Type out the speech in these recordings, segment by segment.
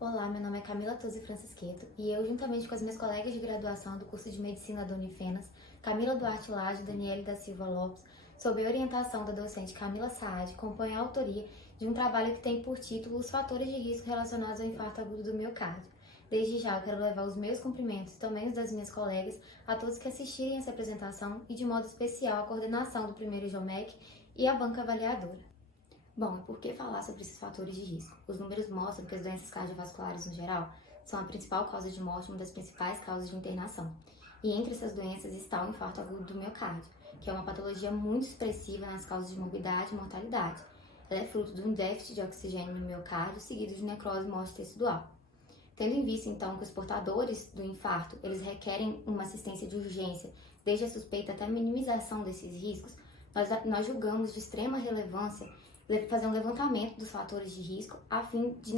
Olá, meu nome é Camila Tosi Francisqueto e eu, juntamente com as minhas colegas de graduação do curso de Medicina da Unifenas, Camila Duarte Lage e Daniele da Silva Lopes, sob a orientação da docente Camila Saad, compõem a autoria de um trabalho que tem por título Os fatores de risco relacionados ao infarto agudo do miocárdio. Desde já, eu quero levar os meus cumprimentos e também os das minhas colegas a todos que assistirem essa apresentação e, de modo especial, a coordenação do primeiro GEOMEC e a banca avaliadora. Bom, e por que falar sobre esses fatores de risco? Os números mostram que as doenças cardiovasculares, no geral, são a principal causa de morte e uma das principais causas de internação. E entre essas doenças está o infarto agudo do miocárdio, que é uma patologia muito expressiva nas causas de morbidade e mortalidade. Ela é fruto de um déficit de oxigênio no miocárdio, seguido de necrose e morte tecidual. Tendo em vista, então, que os portadores do infarto, eles requerem uma assistência de urgência, desde a suspeita até a minimização desses riscos, nós julgamos de extrema relevância fazer um levantamento dos fatores de risco a fim de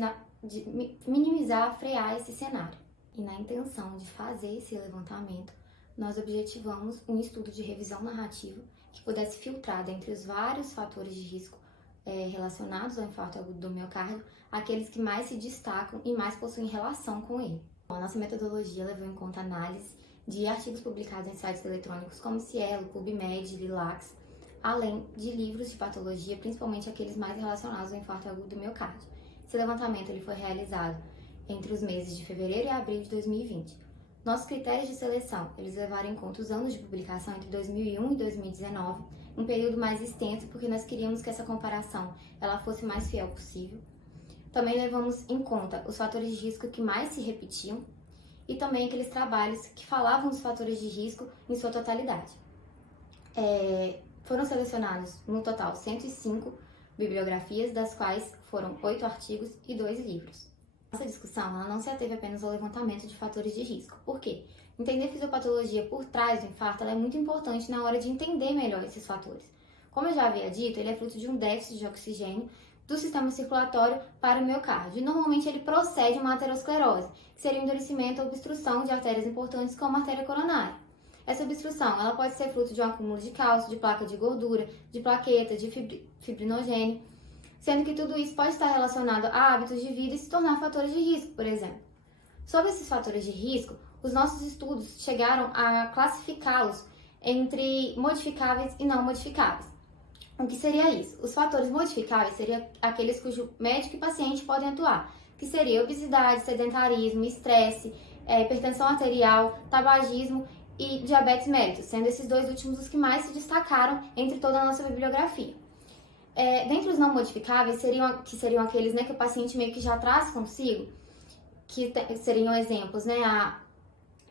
minimizar, frear esse cenário. E na intenção de fazer esse levantamento, nós objetivamos um estudo de revisão narrativa que pudesse filtrar dentre os vários fatores de risco relacionados ao infarto agudo do miocárdio, aqueles que mais se destacam e mais possuem relação com ele. Bom, a nossa metodologia levou em conta análise de artigos publicados em sites eletrônicos como Cielo, PubMed, Lilacs, além de livros de patologia, principalmente aqueles mais relacionados ao infarto agudo do miocárdio. Esse levantamento ele foi realizado entre os meses de fevereiro e abril de 2020. Nossos critérios de seleção, eles levaram em conta os anos de publicação entre 2001 e 2019, um período mais extenso porque nós queríamos que essa comparação ela fosse mais fiel possível. Também levamos em conta os fatores de risco que mais se repetiam e também aqueles trabalhos que falavam dos fatores de risco em sua totalidade. Foram selecionados, no total, 105 bibliografias, das quais foram 8 artigos e 2 livros. Nossa discussão ela não se ateve apenas ao levantamento de fatores de risco. Por quê? Entender a fisiopatologia por trás do infarto ela é muito importante na hora de entender melhor esses fatores. Como eu já havia dito, ele é fruto de um déficit de oxigênio do sistema circulatório para o miocárdio. E normalmente ele procede uma aterosclerose, que seria um endurecimento ou obstrução de artérias importantes como a artéria coronária. Essa obstrução ela pode ser fruto de um acúmulo de cálcio, de placa de gordura, de plaqueta, de fibrinogênio, sendo que tudo isso pode estar relacionado a hábitos de vida e se tornar fatores de risco, por exemplo. Sobre esses fatores de risco, os nossos estudos chegaram a classificá-los entre modificáveis e não modificáveis. O que seria isso? Os fatores modificáveis seriam aqueles cujo médico e paciente podem atuar, que seria obesidade, sedentarismo, estresse, hipertensão arterial, tabagismo e diabetes mellitus, sendo esses dois últimos os que mais se destacaram entre toda a nossa bibliografia. Dentre os não modificáveis, seriam aqueles que o paciente meio que já traz consigo, que seriam exemplos, a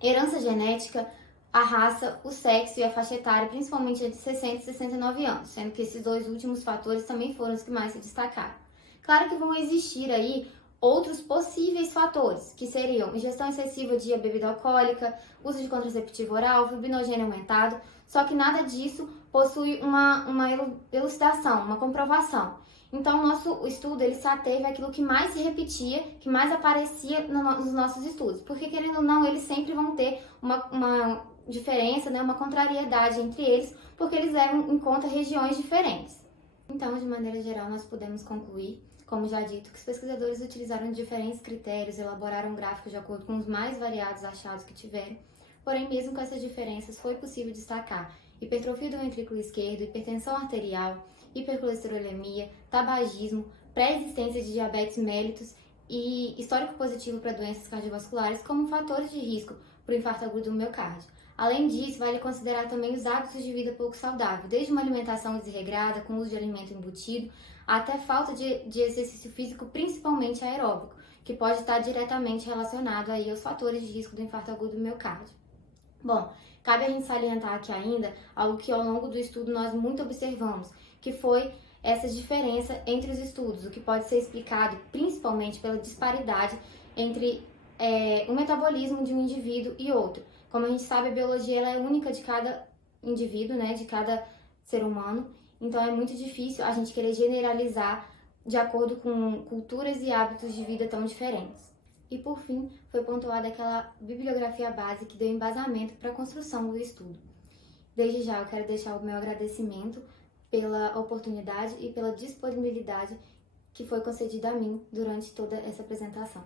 herança genética, a raça, o sexo e a faixa etária, principalmente entre 60 e 69 anos, sendo que esses dois últimos fatores também foram os que mais se destacaram. Claro que vão existir aí outros possíveis fatores, que seriam ingestão excessiva de bebida alcoólica, uso de contraceptivo oral, fibrinogênio aumentado, só que nada disso possui uma elucidação, uma comprovação. Então, o nosso estudo ele se ateve àquilo que mais se repetia, que mais aparecia nos nossos estudos, porque querendo ou não, eles sempre vão ter uma diferença, uma contrariedade entre eles, porque eles levam em conta regiões diferentes. Então, de maneira geral, nós podemos concluir, como já dito, que os pesquisadores utilizaram diferentes critérios, elaboraram gráficos de acordo com os mais variados achados que tiveram, porém, mesmo com essas diferenças, foi possível destacar hipertrofia do ventrículo esquerdo, hipertensão arterial, hipercolesterolemia, tabagismo, pré-existência de diabetes mellitus e histórico positivo para doenças cardiovasculares como fatores de risco para o infarto agudo do miocárdio. Além disso, vale considerar também os hábitos de vida pouco saudável, desde uma alimentação desregrada, com uso de alimento embutido, até falta de exercício físico, principalmente aeróbico, que pode estar diretamente relacionado aí aos fatores de risco do infarto agudo do miocárdio. Bom, cabe a gente salientar aqui ainda algo que ao longo do estudo nós muito observamos, que foi essa diferença entre os estudos, o que pode ser explicado principalmente pela disparidade entre o metabolismo de um indivíduo e outro. Como a gente sabe, a biologia ela é única de cada indivíduo, de cada ser humano, então é muito difícil a gente querer generalizar de acordo com culturas e hábitos de vida tão diferentes. E por fim, foi pontuada aquela bibliografia base que deu embasamento para a construção do estudo. Desde já eu quero deixar o meu agradecimento pela oportunidade e pela disponibilidade que foi concedida a mim durante toda essa apresentação.